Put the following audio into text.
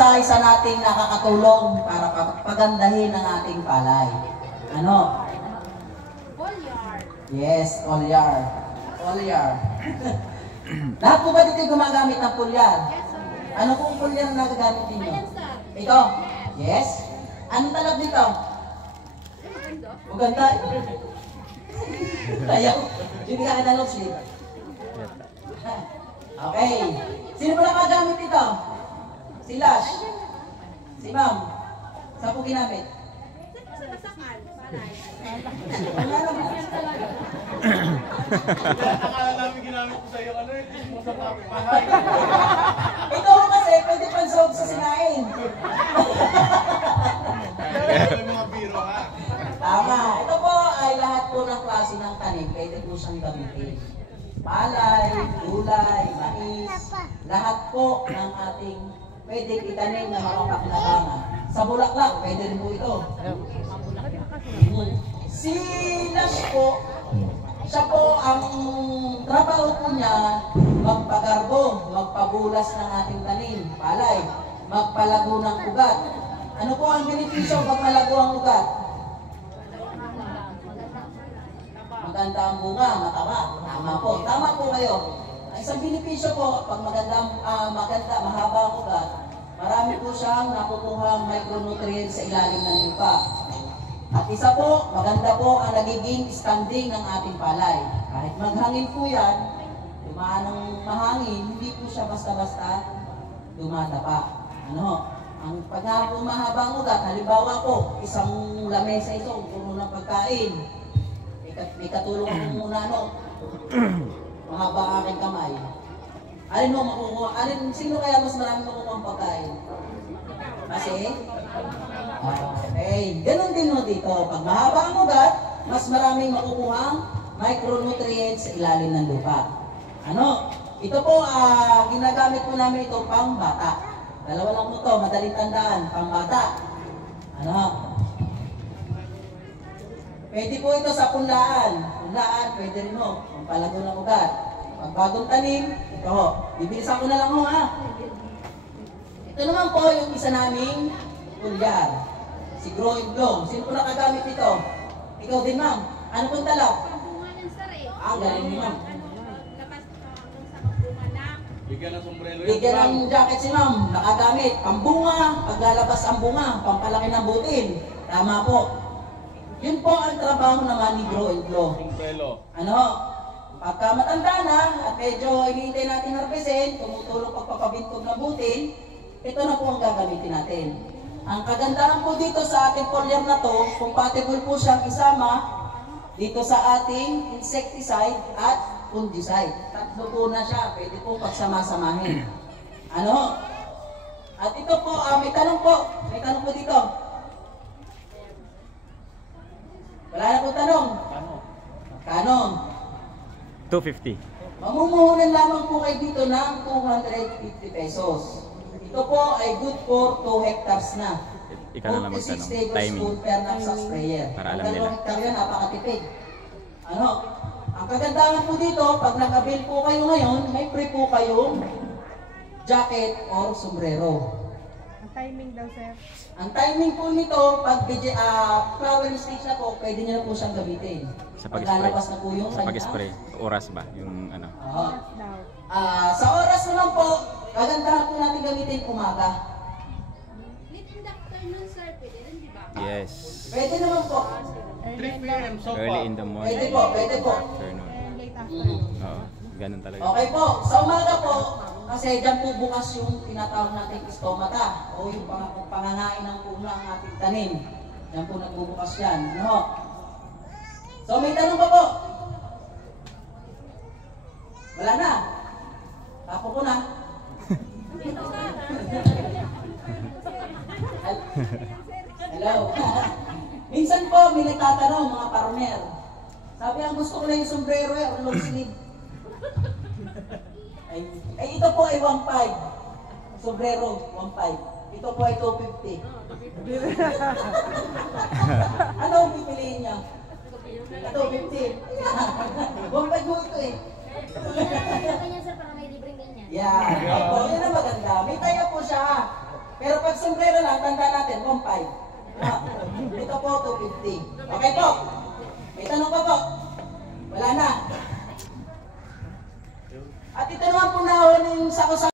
Isa nating nakakatulong para pagandahin ang ating palay. Ano? Foliar. Yes, foliar. Foliar. Lahat po ba dito gumagamit ng foliar? Yes, sir. Ano pong foliar na nagagamit ninyo? Ayan, sir. Ito? Yes? Anong talab dito? Maganda. Ayaw. Hindi ka na long sleeve. Okay. Sino ba nakagamit dito? Si Lash. Si Ma'am. Saan po ginamit? Sa kasakal. Palay. Akala namin ginamit ko sa iyo, ano yung mo sa kapitbahay. Ito ko kasi, pwede pansawag sa sinain. May mga biro ha. Tama. Ito po ay lahat po ng klase ng tanim. Pwede po siyang gamitin. Palay, gulay, mais, lahat po ng ating pwede itanim na makapakinabanga. Sa bulaklak, pwede rin po ito. Si Lash po, siya po ang trabaho po niya, magpagarbo, magpabulas ng ating tanim, palay, magpalago ng ugat. Ano po ang benepisyo pag malago ang ugat? Maganda ang bunga, mataba. Tama po. Tama po kayo. Isang benepisyo po, pag maganda, mahaba ang ugat, marami po siyang nakukuhang micronutrients sa ilalim ng lupa. At isa po, maganda po ang nagiging standing ng ating palay. Kahit maghangin po yan, dumaan ng mahangin, hindi po siya basta-basta dumadapa. Ano? Ang pag mahaba ang ugat, halimbawa po, isang lamesa ito, puno ng pagkain. May katulong mo muna, no? Mahaba ang aking kamay. Alin mo makukuha? Sino kaya mas marami makukuha ang pagkain? Kasi? Okay. Ganon din mo dito. Pag mahaba ang ugat, mas maraming makukuha ang micronutrients sa ilalim ng lupa. Ano? Ito po, ginagamit po namin ito pang bata. Dalawa lang po ito, madaling tandaan, pang bata. Ano? Pwede po ito sa punlaan. Punlaan, pwede rin mo. Pampalago ng ugat. Pag bagong tanim, ito. Bibilisan ko na lang ho, ha. Ito naman po yung isa naming foliar. Si Grow and Bloom. Sino po nakagamit nito? Ikaw din, ma'am. Ano pong talab? Bunga ng sir eh. Galing ni ma'am. Labas kung sa bunga na. Bigyan ng sombrero yun. Bigyan ng jacket si ma'am. Nakagamit. Pambunga. Paglalabas ang bunga. Pampalaki ng butil. Tama po. Yun po ang trabaho naman ni Grow and Bloom. Sombrero. Ano? Pagka matanda na at medyo hinihintay natin harvestin, tumutulong pagpapabintog ng butil, ito na po ang gagamitin natin. Ang kagandahan po dito sa ating foliar na to, compatible po siyang isama dito sa ating insecticide at fungicide. Tatlo po na siya, pwede po pagsama-samahin. Ano? At ito po, may tanong po. May tanong po dito. Wala na po tanong. Kanong? 250. Mamumuhunan lamang po kayo dito ng 250 pesos. Ito po ay good for 2 hectares na. Ikaw na lang magtanong. 46 tablespoon Timing. per knapsack sprayer. Para alam Ang nila. 2 hectare yan, napakatipid. Ano? Ang kagandahan po dito, pag nag-avail po kayo ngayon, may free po kayong jacket or sombrero. Ang timing daw, sir. Ang timing po nito, pag flowering stage na po, pwede nyo na po siyang gamitin. Sa pag-spray. Paglalabas na po yung Sa pag-spray. Oras ba? Yung ano? Oo. Daw. Sa oras naman po, kagandahan po natin gamitin umaga. Late in the afternoon sir. Pwede rin di ba? Yes. Pwede naman po. 3 p.m. so Early far. in the Pwede morning. po, pwede po. Afternoon. Late afternoon. Oo. Ganun talaga. Okay po, sa umaga po, kasi dyan po bukas yung tinatawag natin stomata o yung pangangain ng puno ng ating tanim. Dyan po nagbubukas yan. Ano? So may tanong pa po? Wala na? Tapo ko na. Hello. Minsan po may nagtatanong mga farmer. Sabi ang gusto ko na yung sombrero o long sleeve. Ay ito po ay 1.5. Sombrero 1.5. Ito po ay 250. Ano ang pipiliin niya? 250. 1.5 mo ito eh. Ganyan sir, para may libreng ganyan. Yeah. Opo, yun ang maganda. May taya po siya. Pero pag sombrero lang, tanda natin, 1.5. Ito po, 250. Okay po? May tanong pa po? Wala na. At ito naman po na yung sa